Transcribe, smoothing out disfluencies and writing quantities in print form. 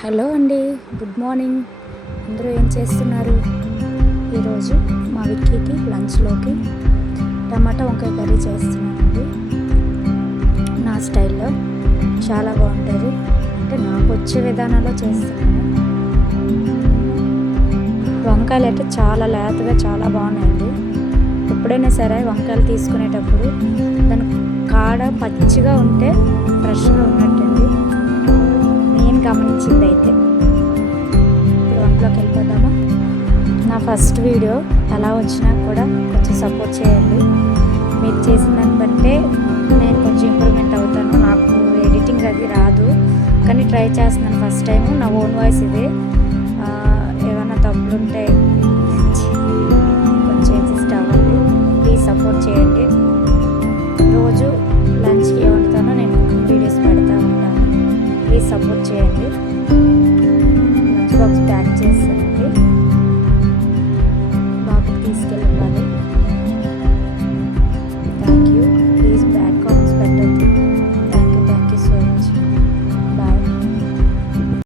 Hello అండి, good morning. అందరూ ఏం చేస్తున్నారు? ఈరోజు మా విక్కీకి లంచ్లోకి టమాటా వంకాయ కర్రీ చేస్తున్నానండి. నా స్టైల్లో చాలా బాగుంటుంది, అంటే నాకు వచ్చే విధానంలో చేస్తున్నాను. వంకాయలు అయితే చాలా లేతగా చాలా బాగున్నాయండి. ఎప్పుడైనా సరే వంకాయలు తీసుకునేటప్పుడు దాని కాడ పచ్చిగా ఉంటే ఫ్రెష్గా ఉన్నట్టండి నేను గమనించింది. అయితే ఇప్పుడు వంటలోకి వెళ్ళిపోదామా? నా ఫస్ట్ వీడియో ఎలా వచ్చినా కూడా కొంచెం సపోర్ట్ చేయండి. మీరు చేసిన దాన్ని బట్టే నేను కొంచెం ఇంప్రూవ్మెంట్ అవుతాను. నాకు ఎడిటింగ్ అది రాదు, కానీ ట్రై చేస్తున్నాను. ఫస్ట్ టైం నా ఓన్ వాయిస్ ఇది. ఏమైనా తప్పులుంటే కొంచెం అడ్జస్ట్ అవ్వండి. ప్లీజ్ సపోర్ట్ చేయండి. రోజు లంచ్కి ఏమంటానో నేను కుకింగ్ వీడియోస్ పెడతా ఉంటాను. ప్లీజ్ సపోర్ట్ చేయండి. లంచ్ బాక్స్ ప్యాక్ చేస్తానండి.